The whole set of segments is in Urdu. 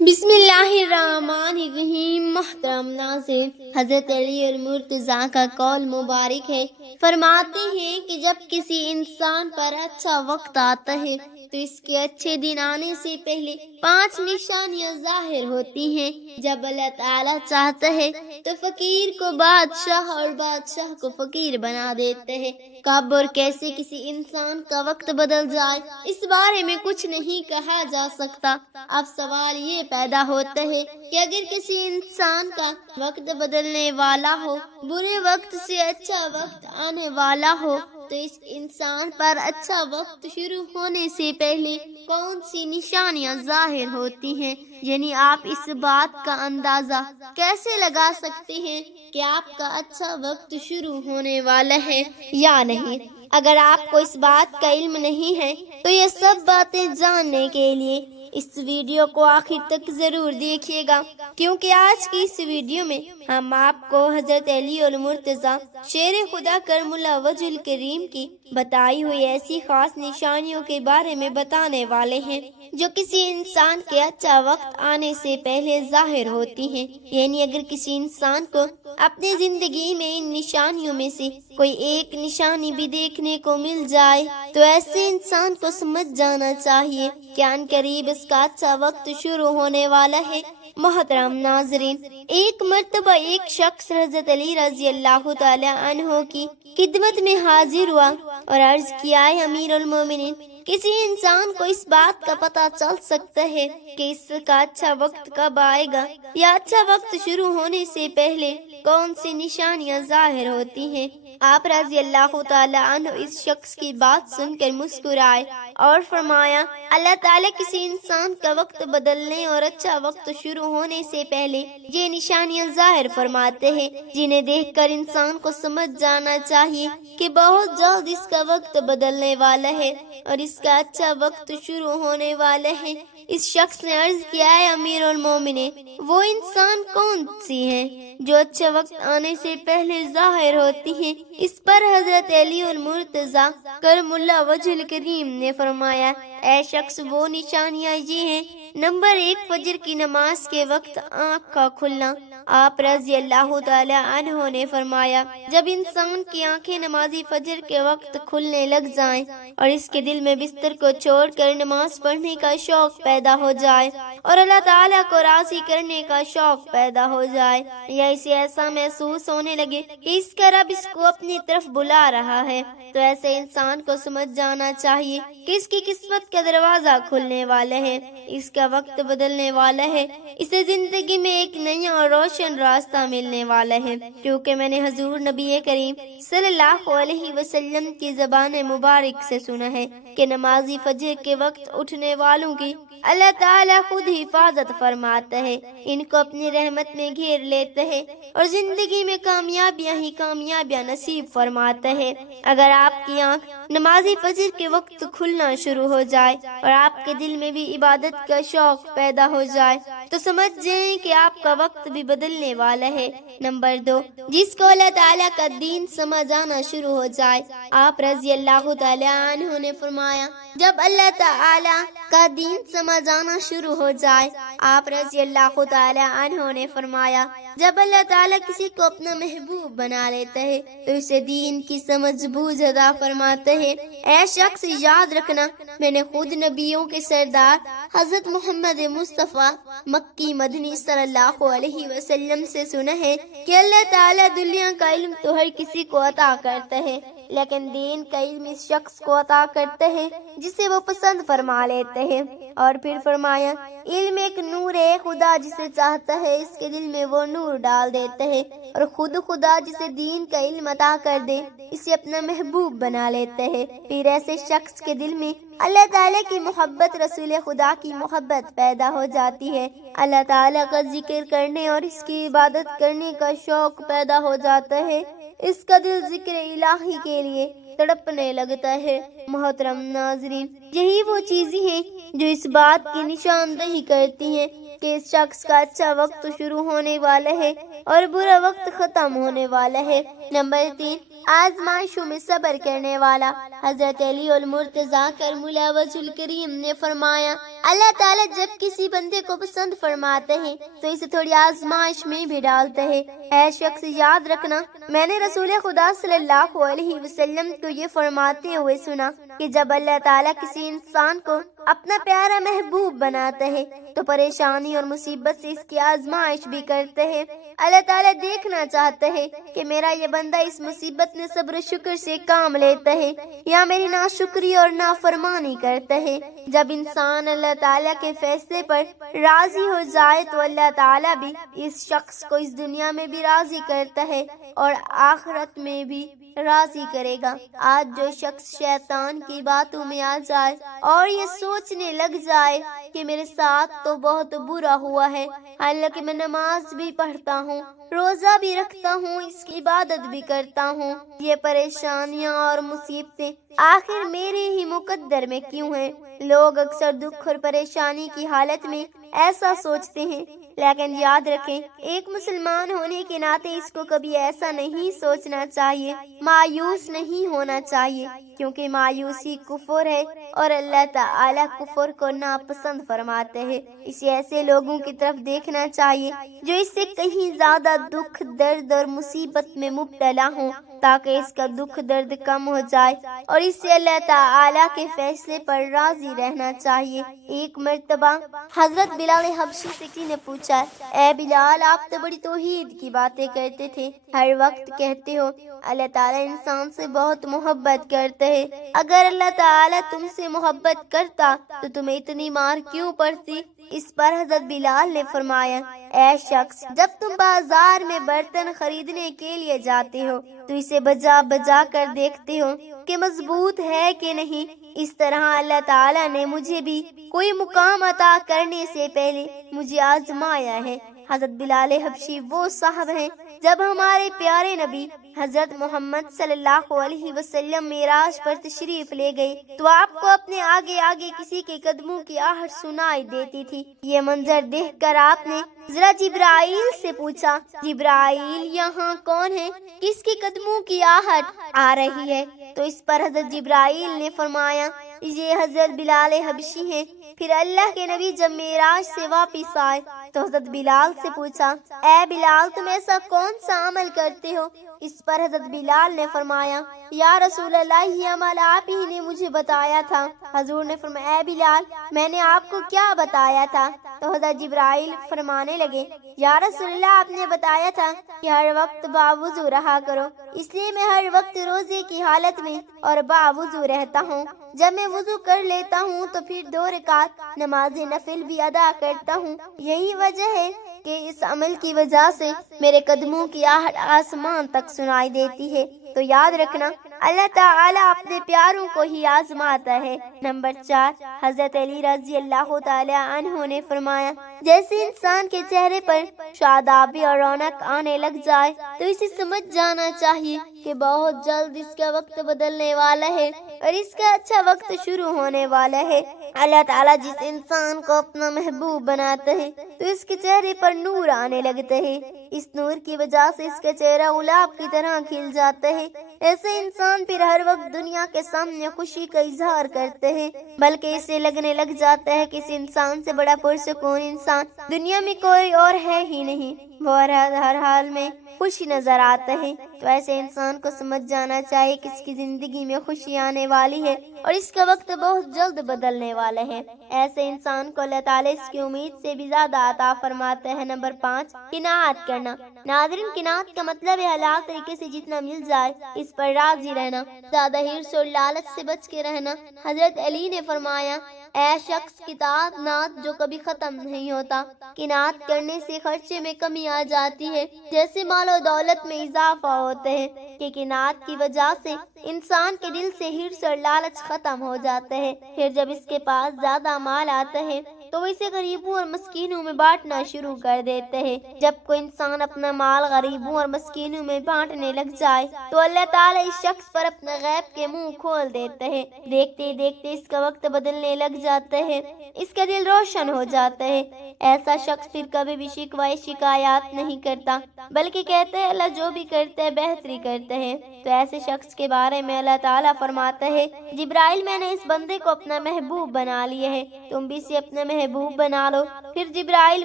بسم اللہ الرحمن الرحیم۔ محترم ناظرین، حضرت علی المرتضیٰ کا قول مبارک ہے، فرماتے ہیں کہ جب کسی انسان پر اچھا وقت آتا ہے تو اس کے اچھے دن آنے سے پہلے 5 نشانیاں ظاہر ہوتی ہیں۔ جب اللہ تعالیٰ چاہتا ہے تو فقیر کو بادشاہ اور بادشاہ کو فقیر بنا دیتا ہے۔ کب اور کیسے کسی انسان کا وقت بدل جائے اس بارے میں کچھ نہیں کہا جا سکتا۔ اب سوال یہ پیدا ہوتا ہے کہ اگر کسی انسان کا وقت بدلنے والا ہو، برے وقت سے اچھا وقت آنے والا ہو، تو اس انسان پر اچھا وقت شروع ہونے سے پہلے کون سی نشانیاں ظاہر ہوتی ہیں؟ یعنی آپ اس بات کا اندازہ کیسے لگا سکتے ہیں کہ آپ کا اچھا وقت شروع ہونے والا ہے یا نہیں؟ اگر آپ کو اس بات کا علم نہیں ہے تو یہ سب باتیں جاننے کے لیے اس ویڈیو کو آخر تک ضرور دیکھیے گا، کیونکہ آج کی اس ویڈیو میں ہم آپ کو حضرت علی المرتضیٰ شیر خدا کرم اللہ وجہ الکریم کی بتائی ہوئی ایسی خاص نشانیوں کے بارے میں بتانے والے ہیں جو کسی انسان کے اچھا وقت آنے سے پہلے ظاہر ہوتی ہیں۔ یعنی اگر کسی انسان کو اپنی زندگی میں ان نشانیوں میں سے کوئی ایک نشانی بھی دیکھنے کو مل جائے تو ایسے انسان کو سمجھ جانا چاہیے کہ ان قریب اس کا اچھا وقت شروع ہونے والا ہے۔ محترم ناظرین، ایک مرتبہ ایک شخص حضرت علی رضی اللہ تعالی عنہ کی خدمت میں حاضر ہوا اور عرض کیا، اے امیر المومنین، کسی انسان کو اس بات کا پتہ چل سکتا ہے کہ اس کا اچھا وقت کب آئے گا یا اچھا وقت شروع ہونے سے پہلے کون سی نشانیاں ظاہر ہوتی ہیں؟ آپ رضی اللہ تعالی عنہ اس شخص کی بات سن کر مسکرائے اور فرمایا، اللہ تعالیٰ کسی انسان کا وقت بدلنے اور اچھا وقت شروع ہونے سے پہلے یہ نشانیاں ظاہر فرماتے ہیں، جنہیں دیکھ کر انسان کو سمجھ جانا چاہیے کہ بہت جلد اس کا وقت بدلنے والا ہے اور اس کا اچھا وقت شروع ہونے والا ہے۔ اس شخص نے عرض کیا، ہے امیر المومنین، وہ انسان کون سی ہیں جو اچھا وقت آنے سے پہلے ظاہر ہوتی ہیں؟ اس پر حضرت علی المرتضیٰ کرم اللہ وجہ الکریم نے فرمایا، اے شخص، وہ نشانیاں یہ ہیں: نمبر 1، فجر کی نماز کے وقت آنکھ کا کھلنا۔ آپ رضی اللہ تعالی عنہ نے فرمایا، جب انسان کی آنکھیں نمازی فجر کے وقت کھلنے لگ جائیں اور اس کے دل میں بستر کو چھوڑ کر نماز پڑھنے کا شوق پیدا ہو جائے اور اللہ تعالیٰ کو راضی کرنے کا شوق پیدا ہو جائے، یا اسے ایسا محسوس ہونے لگے کہ اس کا رب اس کو اپنی طرف بلا رہا ہے، تو ایسے انسان کو سمجھ جانا چاہیے کہ اس کی قسمت کا دروازہ کھلنے والا ہے، اس کا وقت بدلنے والا ہے، اسے زندگی میں ایک نیا اور روشن راستہ ملنے والا ہے۔ کیونکہ میں نے حضور نبی کریم صلی اللہ علیہ وسلم کی زبان مبارک سے سنا ہے کہ نمازی فجر کے وقت اٹھنے والوں کی اللہ تعالیٰ خود حفاظت فرماتا ہے، ان کو اپنی رحمت میں گھیر لیتا ہے اور زندگی میں کامیابیاں ہی کامیابیاں نصیب فرماتا ہے۔ اگر آپ کی آنکھ نمازی فجر کے وقت کھلنا شروع ہو جائے اور آپ کے دل میں بھی عبادت کا شوق پیدا ہو جائے تو سمجھ جائیں کہ آپ کا وقت بھی بدلنے والا ہے۔ نمبر 2، جس کو اللہ تعالیٰ کا دین سمجھ آنا شروع ہو جائے۔ آپ رضی اللہ تعالی عنہ نے فرمایا، جب اللہ تعالیٰ کا دین سمجھ آنا شروع ہو جائے، آپ رضی اللہ تعالی عنہ نے فرمایا، جب اللہ تعالیٰ کسی کو اپنا محبوب بنا لیتا ہے تو اسے دین کی سمجھ بوجھ عطا فرماتا ہے۔ اے شخص، یاد رکھنا، میں نے خود نبیوں کے سردار حضرت محمد مصطفیٰ مکی مدنی صلی اللہ علیہ وسلم سے سنا ہے کہ اللہ تعالیٰ دنیا کا علم تو ہر کسی کو عطا کرتا ہے، لیکن دین کا علم اس شخص کو عطا کرتا ہے جسے وہ پسند فرما لیتے ہیں۔ اور پھر فرمایا، علم ایک نور ہے، خدا جسے چاہتا ہے اس کے دل میں وہ نور ڈال دیتا ہے، اور خود خدا جسے دین کا علم عطا کر دے اسے اپنا محبوب بنا لیتا ہے۔ پھر ایسے شخص کے دل میں اللہ تعالیٰ کی محبت، رسول خدا کی محبت پیدا ہو جاتی ہے، اللہ تعالیٰ کا ذکر کرنے اور اس کی عبادت کرنے کا شوق پیدا ہو جاتا ہے، اس کا دل ذکر الہی کے لیے تڑپنے لگتا ہے۔ محترم ناظرین، یہی وہ چیزیں ہیں جو اس بات کی نشاندہی کرتی ہیں کہ اس شخص کا اچھا وقت شروع ہونے والا ہے اور برا وقت ختم ہونے والا ہے۔ نمبر 3، آزمائشوں میں صبر کرنے والا۔ حضرت علی المرتضیٰ کرم اللہ وجہ الکریم نے فرمایا، اللہ تعالیٰ جب کسی بندے کو پسند فرماتے ہیں تو اسے تھوڑی آزمائش میں بھی ڈالتے ہیں۔ اے شخص یاد رکھنا، میں نے رسول خدا صلی اللہ علیہ وسلم کو یہ فرماتے ہوئے سنا کہ جب اللہ تعالیٰ کسی انسان کو اپنا پیارا محبوب بناتے ہیں تو پریشانی اور مصیبت سے اس کی آزمائش بھی کرتے ہیں۔ اللہ تعالیٰ دیکھنا چاہتے ہیں کہ میرا یہ بندہ اس مصیبت میں صبر و شکر سے کام لیتا ہے یا میری ناشکری اور نافرمانی کرتا ہے۔ جب انسان اللہ تعالیٰ کے فیصلے پر راضی ہو جائے تو اللہ تعالیٰ بھی اس شخص کو اس دنیا میں بھی راضی کرتا ہے اور آخرت میں بھی راضی کرے گا۔ آج جو شخص شیطان کی باتوں میں آ جائے اور یہ سوچنے لگ جائے کہ میرے ساتھ تو بہت برا ہوا ہے، حالانکہ میں نماز بھی پڑھتا ہوں، روزہ بھی رکھتا ہوں، اس کی عبادت بھی کرتا ہوں، یہ پریشانیاں اور مصیبتیں آخر میرے ہی مقدر میں کیوں ہیں؟ لوگ اکثر دکھ اور پریشانی کی حالت میں ایسا سوچتے ہیں، لیکن یاد رکھیں ایک مسلمان ہونے کے ناطے اس کو کبھی ایسا نہیں سوچنا چاہیے، مایوس نہیں ہونا چاہیے، کیونکہ مایوسی کفر ہے اور اللہ تعالیٰ کفر کو ناپسند فرماتے ہیں۔ اسے ایسے لوگوں کی طرف دیکھنا چاہیے جو اس سے کہیں زیادہ دکھ، درد اور مصیبت میں مبتلا ہوں، تاکہ اس کا دکھ درد کم ہو جائے اور اس سے اللہ تعالیٰ کے فیصلے پر راضی رہنا چاہیے۔ ایک مرتبہ حضرت بلال حبشی سے کسی نے پوچھا، اے بلال، آپ تو بڑی توحید کی باتیں کرتے تھے، ہر وقت کہتے ہو اللہ تعالیٰ انسان سے بہت محبت کرتے ہے، اگر اللہ تعالیٰ تم سے محبت کرتا تو تمہیں اتنی مار کیوں پڑتی؟ اس پر حضرت بلال نے فرمایا، اے شخص، جب تم بازار میں برتن خریدنے کے لیے جاتے ہو تو اسے بجا بجا کر دیکھتے ہو کہ مضبوط ہے کہ نہیں، اس طرح اللہ تعالیٰ نے مجھے بھی کوئی مقام عطا کرنے سے پہلے مجھے آزمایا ہے۔ حضرت بلال حبشی وہ صاحب ہیں جب ہمارے پیارے نبی حضرت محمد صلی اللہ علیہ وسلم معراج پر تشریف لے گئے تو آپ کو اپنے آگے آگے کسی کے قدموں کی آہٹ سنائی دیتی تھی۔ یہ منظر دیکھ کر آپ نے ذرا جبرائیل سے پوچھا، جبرائیل یہاں کون ہے؟ کس کے قدموں کی آہٹ آ رہی ہے؟ تو اس پر حضرت جبرائیل نے فرمایا، یہ حضرت بلال حبشی ہیں۔ پھر اللہ کے نبی جب معراج سے واپس آئے تو حضرت بلال سے پوچھا، اے بلال، تم ایسا کون سا عمل کرتے ہو؟ اس پر حضرت بلال نے فرمایا، یا رسول اللہ، یہ عمل آپ ہی نے مجھے بتایا تھا۔ حضور نے فرمایا، اے بلال، میں نے آپ کو کیا بتایا تھا؟ تو حضرت جبرائیل فرمانے لگے، یا رسول اللہ، آپ نے بتایا تھا کہ ہر وقت باوضو رہا کرو، اس لیے میں ہر وقت روزے کی حالت میں اور باوضو رہتا ہوں۔ جب میں وضو کر لیتا ہوں تو پھر 2 رکعت نماز نفل بھی ادا کرتا ہوں۔ یہی وجہ ہے کہ اس عمل کی وجہ سے میرے قدموں کی آہٹ آسمان تک سنائی دیتی ہے۔ تو یاد رکھنا، اللہ تعالیٰ اپنے پیاروں کو ہی آزماتا ہے۔ نمبر 4، حضرت علی رضی اللہ تعالی عنہ نے فرمایا، جیسے انسان کے چہرے پر شادابی اور رونق آنے لگ جائے تو اسے سمجھ جانا چاہیے کہ بہت جلد اس کا وقت بدلنے والا ہے اور اس کا اچھا وقت شروع ہونے والا ہے۔ اللہ تعالیٰ جس انسان کو اپنا محبوب بناتا ہے تو اس کے چہرے پر نور آنے لگتا ہے، اس نور کی وجہ سے اس کا چہرہ گلاب کی طرح کھل جاتا ہے۔ ایسے انسان پھر ہر وقت دنیا کے سامنے خوشی کا اظہار کرتے ہیں، بلکہ اسے لگنے لگ جاتا ہے کہ اس انسان سے بڑا پرسکون انسان دنیا میں کوئی اور ہے ہی نہیں، وہ ہر حال میں خوشی نظر آتا ہے۔ تو ایسے انسان کو سمجھ جانا چاہیے کہ اس کی زندگی میں خوشی آنے والی ہے اور اس کا وقت بہت جلد بدلنے والا ہے۔ ایسے انسان کو اللہ تعالیٰ اس کی امید سے بھی زیادہ عطا فرماتا ہے۔ نمبر 5، قناعت کرنا۔ ناظرین، قناعت کا مطلب ہے حلال طریقے سے جتنا مل جائے اس پر راضی رہنا، زیادہ ہرس اور لالچ سے بچ کے رہنا۔ حضرت علی نے فرمایا، اے شخص، قناعت جو کبھی ختم نہیں ہوتا۔ قناعت کرنے سے خرچے میں کمی آ جاتی ہے، جیسے مال و دولت میں اضافہ ہوتا ہے کہ قناعت کی وجہ سے انسان کے دل سے ہرس اور لالچ ختم ہو جاتا ہے۔ پھر جب اس کے پاس زیادہ مال آتا ہے تو وہ اسے غریبوں اور مسکینوں میں بانٹنا شروع کر دیتے ہیں۔ جب کوئی انسان اپنا مال غریبوں اور مسکینوں میں بانٹنے لگ جائے تو اللہ تعالیٰ اس شخص پر اپنا غیب کے منہ کھول دیتے ہیں۔ دیکھتے دیکھتے اس کا وقت بدلنے لگ جاتا ہے، اس کا دل روشن ہو جاتا ہے۔ ایسا شخص پھر کبھی بھی شکوہ شکایات نہیں کرتا، بلکہ کہتا ہے اللہ جو بھی کرتا ہے بہتری کرتا ہے۔ تو ایسے شخص کے بارے میں اللہ تعالیٰ فرماتا ہے جبرائیل میں نے اس بندے کو اپنا محبوب بنا لیا ہے، تم بھی اسے اپنا محبوب بنا لو۔ پھر جبرائیل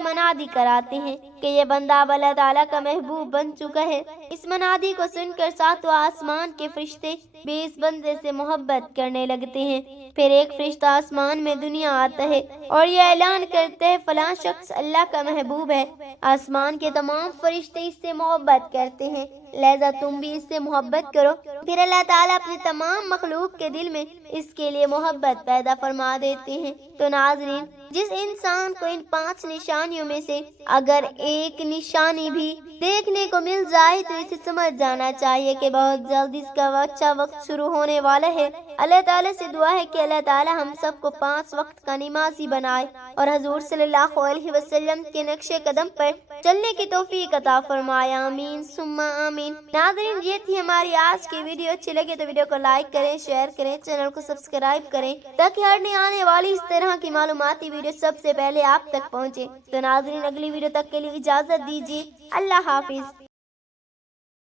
منادی کراتے ہیں کہ یہ بندہ اب اللہ تعالیٰ کا محبوب بن چکا ہے۔ اس منادی کو سن کر ساتوں آسمان کے فرشتے بھی اس بندے سے محبت کرنے لگتے ہیں۔ پھر ایک فرشتہ آسمان میں دنیا آتا ہے اور یہ اعلان کرتا ہے فلاں شخص اللہ کا محبوب ہے۔ آسمان کے تمام فرشتے اس سے محبت کرتے ہیں، لہذا تم بھی اس سے محبت کرو۔ پھر اللہ تعالیٰ اپنی تمام مخلوق کے دل میں اس کے لیے محبت پیدا فرما دیتے ہیں۔ تو ناظرین، جس انسان کو ان 5 نشانیوں میں سے اگر ایک نشانی بھی دیکھنے کو مل جائے تو اسے سمجھ جانا چاہیے کہ بہت جلد اس کا اچھا وقت شروع ہونے والا ہے۔ اللہ تعالیٰ سے دعا ہے کہ اللہ تعالیٰ ہم سب کو 5 وقت کا نمازی بنائے اور حضور صلی اللہ علیہ وسلم کے نقش قدم پر چلنے کی توفیق عطا فرمائے، آمین ثم آمین۔ ناظرین، یہ تھی ہماری آج کی ویڈیو۔ اچھی لگے تو ویڈیو کو لائک کریں، شیئر کریں، چینل کو سبسکرائب کریں تاکہ ہر نئی آنے والی اس طرح کی معلوماتی ویڈیو سب سے پہلے آپ تک پہنچے۔ تو ناظرین، اگلی ویڈیو تک کے لیے اجازت دیجیے، اللہ حافظ۔